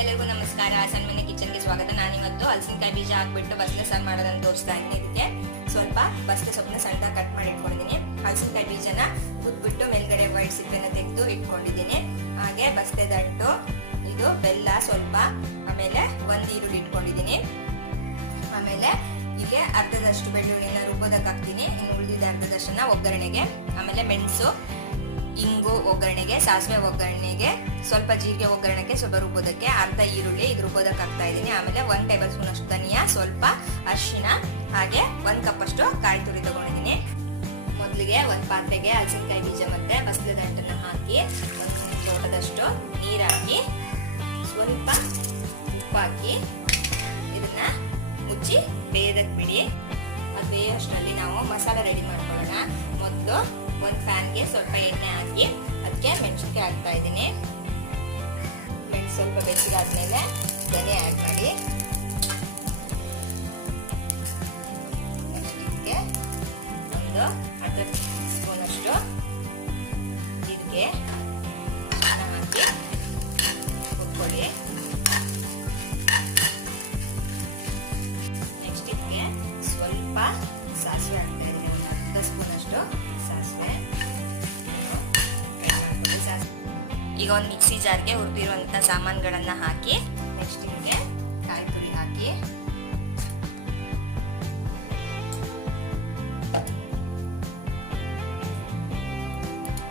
ಎಲ್ಲರಿಗೂ ನಮಸ್ಕಾರ. ಸನ್ಮನೆ ಕಿಚನ್ಗೆ ಸ್ವಾಗತ. ನಾನಿವತ್ತು ಹಲಸಿನಕಾಯಿ ಬೀಜ ಹಾಕ್ಬಿಟ್ಟು ಬಸ್ಲೆ ಸಾರು ಮಾಡೋದನ್ನು ತೋರಿಸ್ತಾ ಇದ್ದೀನಿ. ಇದಕ್ಕೆ ಸ್ವಲ್ಪ ಬಸ್ಲೆ ಸೊಪ್ಪನ್ನ ಸಣ್ಣ ಕಟ್ ಮಾಡಿ ಇಟ್ಕೊಂಡಿದ್ದೀನಿ. ಹಲಸಿನಕಾಯಿ ಬೀಜನ ಕುದ್ಬಿಟ್ಟು ಮೇಲ್ಗಡೆ ವೈಟ್ ಸಿಪ್ಪೆನ ತೆಗೆದು ಇಟ್ಕೊಂಡಿದ್ದೀನಿ. ಹಾಗೆ ಬಸ್ಲೆ ದಂಟು, ಇದು ಬೆಲ್ಲ ಸ್ವಲ್ಪ, ಆಮೇಲೆ ಒಂದು ಈರುಳ್ಳಿ ಇಟ್ಕೊಂಡಿದ್ದೀನಿ. ಆಮೇಲೆ ಹೀಗೆ ಅರ್ಧದಷ್ಟು ಬೆಳ್ಳುಳ್ಳಿನ ರುಬ್ಬೋದಕ್ಕೆ ಹಾಕ್ತೀನಿ. ಇನ್ನು ಉಳಿದಿದ್ದ ಅರ್ಧದಷ್ಟನ್ನ ಒಗ್ಗರಣೆಗೆ, ಆಮೇಲೆ ಮೆಣಸು, ಇಂಗು ಒಗ್ಗರಣೆಗೆ, ಸಾಸಿವೆ ಒಗ್ಗರಣೆಗೆ, ಸ್ವಲ್ಪ ಜೀರಿಗೆ ಒಗ್ಗರಣೆಗೆ, ಸ್ವಲ್ಪ ರುಬ್ಬೋದಕ್ಕೆ, ಅರ್ಧ ಈರುಳ್ಳಿ ಇದು ರುಬ್ಬೋದಕ್ಕೆ ಹಾಕ್ತಾ ಇದ್ದೀನಿ. ಆಮೇಲೆ 1 ಟೇಬಲ್ ಸ್ಪೂನ್ ಅಷ್ಟು ಧನಿಯಾ, ಸ್ವಲ್ಪ ಅರಿಶಿನ, ಹಾಗೆ 1 ಕಪ್ ಅಷ್ಟು ಕಾಯಿ ತುರಿ ತಗೊಂಡಿದ್ದೀನಿ. ಮೊದಲಿಗೆ ಒಂದು ಪಾತ್ರೆಗೆ ಹಲಸಿನಕಾಯಿ ಬೀಜ ಮತ್ತೆ ಬಸ್ಲೆ ದಂಟನ್ನ ಹಾಕಿ 1 ಲೋಟದಷ್ಟು ನೀರು ಹಾಕಿ ಸ್ವಲ್ಪ ಉಪ್ಪು ಹಾಕಿ ಇದನ್ನ ಮುಚ್ಚಿ ಬೇಯೋದಕ್ಕೆ ಬಿಡಿ. ಅದು ಬೇಯೋಷ್ಟರಲ್ಲಿ ನಾವು ಮಸಾಲೆ ರೆಡಿ ಮಾಡ್ಕೊಳ್ಳೋಣ. ಮೊದಲು ಒಂದು ಪ್ಯಾನ್ಗೆ ಸ್ವಲ್ಪ ಎಣ್ಣೆ ಹಾಕಿ ಅದಕ್ಕೆ ಮೆಣಸಿನಕಾಯಿ ಹಾಕ್ತಾ ಇದ್ದೀನಿ. ಮೆಣಸು ಸ್ವಲ್ಪ ಬೆಚ್ಚಗಾದ್ಮೇಲೆ ಧನಿಯಾ ಆ್ಯಡ್ ಮಾಡಿ. ಇದಕ್ಕೆ ಒಂದು ಅರ್ಧ ಸ್ಪೂನ್ ಅಷ್ಟು ಜೀರಿಗೆ ಹಾಕಿ ಹುರ್ಕೊಳ್ಳಿ. ನೆಕ್ಸ್ಟ್ ಇದಕ್ಕೆ ಸ್ವಲ್ಪ ಸಾಸಿವೆ ಹಾಕ್ತಾ ಇದ್ದೀನಿ. ಅರ್ಧ ಸ್ಪೂನ್ ಅಷ್ಟು ಸಾಸಿವೆ. ಈಗ ಒಂದು ಮಿಕ್ಸಿ ಜಾರ್ಗೆ ಹುರಿದಿರುವಂತ ಸಾಮಾನುಗಳನ್ನ ಹಾಕಿ ನೆಕ್ಸ್ಟ್ ಇದಕ್ಕೆ ಕಾಯಿ ತುರಿ ಹಾಕಿ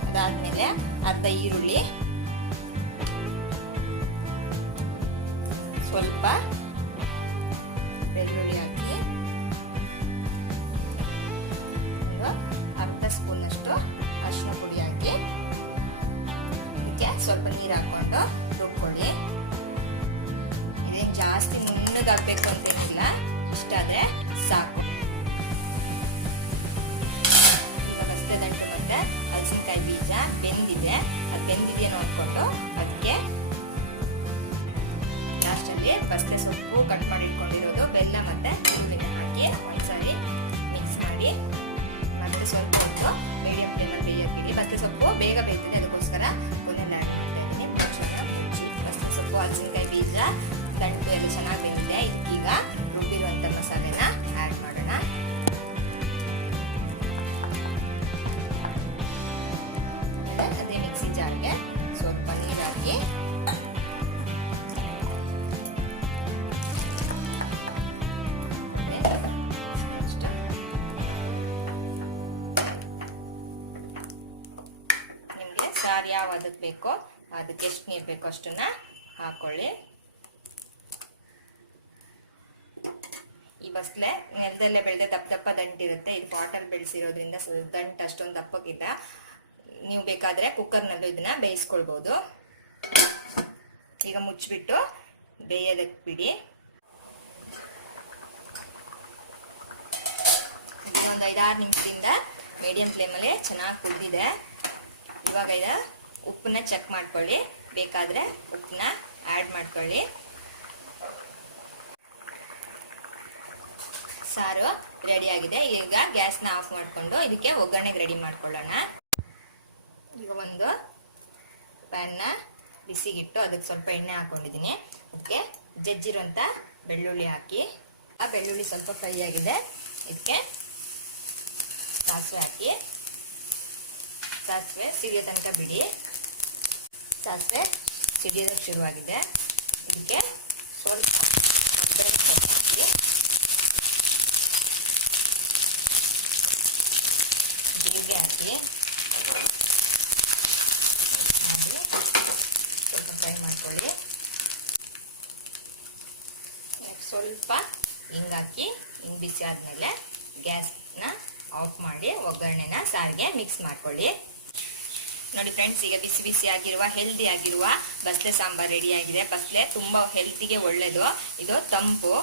ಅದಾದ್ಮೇಲೆ ಅರ್ಧ ಈರುಳ್ಳಿ, ಸ್ವಲ್ಪ ಬೆಳ್ಳುಳ್ಳಿ ಹಾಕಿ ಅರ್ಧ ಸ್ಪೂನ್ ಅಷ್ಟು ಅರಿಶಿನ ಪುಡಿ ಹಾಕಿ ಸ್ವಲ್ಪ ನೀರು ಹಾಕೊಂಡು ರುಬ್ಕೊಳ್ಳಿ. ಇದೇನು ಜಾಸ್ತಿ ನುಣ್ಣಗಾಗಬೇಕು ಅಂತೇನಿಲ್ಲ, ಇಷ್ಟ ಆದ್ರೆ ಸಾಕು. ಈಗ ಬಸ್ಲೆ ದಂಟು ಮತ್ತೆ ಹಲಸಿನಕಾಯಿ ಬೀಜ ಬೆಂದಿದೆ. ಅದು ಬೆಂದಿದೆಯೋ ನೋಡ್ಕೊಂಡು ಅದಕ್ಕೆ ಲಾಸ್ಟಲ್ಲಿ ಬಸ್ಲೆ ಸೊಪ್ಪು ಕಟ್ ಮಾಡಿ ಇಟ್ಕೊಂಡಿರೋದು, ಬೆಲ್ಲ ಮತ್ತೆ ಈರುಳ್ಳಿನ ಹಾಕಿ ಒಂದ್ಸಾರಿ ಮಿಕ್ಸ್ ಮಾಡಿ ಮತ್ತೆ ಸ್ವಲ್ಪ ಹೊತ್ತು ಮೀಡಿಯಂ ಫ್ಲೇಮಲ್ಲಿ ಬೇಯೋಕೆ ಬಿಡಿ. ಬಸ್ಲೆ ಸೊಪ್ಪು ಬೇಗ ಬೇಯ್ತದೆ, ಅದಕ್ಕೋಸ್ಕರ ಹಲಸಿನಕಾಯಿ ಬೀಜ ದಂಟು ಎಲ್ಲ ಚೆನ್ನಾಗಿ ಬೆಂದಿದೆ. ಈಗ ರುಬ್ಬಿರುವಂತ ಮಸಾಲೆನ ಆ್ಯಡ್ ಮಾಡೋಣ. ಅದೇ ಮಿಕ್ಸಿ ಜಾರ್ಗೆ ಸ್ವಲ್ಪ ನೀರು ಹಾಕಿ ನಿಮಗೆ ಸಾರು ಯಾವ ಅದಕ್ಕೆ ಬೇಕೋ ಅದಕ್ಕೆ ಎಷ್ಟು ನೀರು ಬೇಕೋ ಅಷ್ಟನ್ನ ಹಾಕೊಳ್ಳಿ. ಈ ಬಸ್ಲೆ ನೆಲದಲ್ಲೇ ಬೆಳೆದ ದಪ್ಪ ದಪ್ಪ ದಂಟಿರುತ್ತೆ. ಇದು ಪಾಟಲ್ಲಿ ಬೆಳೆಸಿರೋದ್ರಿಂದ ದಂಟು ಅಷ್ಟೊಂದು ದಪ್ಪಕ್ಕಿಲ್ಲ. ನೀವು ಬೇಕಾದ್ರೆ ಕುಕ್ಕರ್ನಲ್ಲೂ ಇದನ್ನ ಬೇಯಿಸ್ಕೊಳ್ಬಹುದು. ಈಗ ಮುಚ್ಚಿಬಿಟ್ಟು ಬೇಯೋದಕ್ಕೆ ಬಿಡಿ. ಒಂದು 5-6 ನಿಮಿಷದಿಂದ ಮೀಡಿಯಂ ಫ್ಲೇಮಲ್ಲಿ ಚೆನ್ನಾಗಿ ಕುದ್ದಿದೆ. ಇವಾಗ ಇದು ಉಪ್ಪನ್ನ ಚೆಕ್ ಮಾಡ್ಕೊಳ್ಳಿ. ಬೇಕಾದ್ರೆ ಉಪ್ಪನ್ನ ಆ್ಯಡ್ ಮಾಡ್ಕೊಳ್ಳಿ. ಸಾರು ರೆಡಿಯಾಗಿದೆ. ಈಗ ಗ್ಯಾಸ್ನ ಆಫ್ ಮಾಡಿಕೊಂಡು ಇದಕ್ಕೆ ಒಗ್ಗರಣೆಗೆ ರೆಡಿ ಮಾಡ್ಕೊಳ್ಳೋಣ. ಈಗ ಒಂದು ಪ್ಯಾನ್ನ ಬಿಸಿಗಿಟ್ಟು ಅದಕ್ಕೆ ಸ್ವಲ್ಪ ಎಣ್ಣೆ ಹಾಕೊಂಡಿದ್ದೀನಿ. ಅದಕ್ಕೆ ಜಜ್ಜಿರುವಂಥ ಬೆಳ್ಳುಳ್ಳಿ ಹಾಕಿ, ಆ ಬೆಳ್ಳುಳ್ಳಿ ಸ್ವಲ್ಪ ಫ್ರೈ ಆಗಿದೆ. ಇದಕ್ಕೆ ಸಾಸಿವೆ ಹಾಕಿ ಸಾಸಿವೆ ಸಿಡಿಯೋ ತನಕ ಬಿಡಿ. ಸಾಸಿವೆ ಸಿಡಿಯೋದಕ್ಕೆ ಶುರುವಾಗಿದೆ. ಇದಕ್ಕೆ ಸ್ವಲ್ಪ ಹಾಕಿ ಜೀರಿಗೆ ಹಾಕಿ ಸ್ವಲ್ಪ ಫ್ರೈ ಮಾಡ್ಕೊಳ್ಳಿ. ಸ್ವಲ್ಪ ಹಿಂಗೆ ಹಾಕಿ ಹಿಂಗೆ ಬಿಸಿ ಆದಮೇಲೆ ಗ್ಯಾಸ್ನ ಆಫ್ ಮಾಡಿ ಒಗ್ಗರಣೆನ ಸಾರಿಗೆ ಮಿಕ್ಸ್ ಮಾಡ್ಕೊಳ್ಳಿ. ನೋಡಿ ಫ್ರೆಂಡ್ಸ್, ಈಗ ಬಿಸಿ ಬಿಸಿ ಆಗಿರುವ ಹೆಲ್ದಿ ಆಗಿರುವ ಬಸ್ಲೆ ಸಾಂಬಾರ್ ರೆಡಿ ಆಗಿದೆ. ಬಸ್ಲೆ ತುಂಬ ಹೆಲ್ತಿಗೆ ಒಳ್ಳೆಯದು. ಇದು ತಂಪು.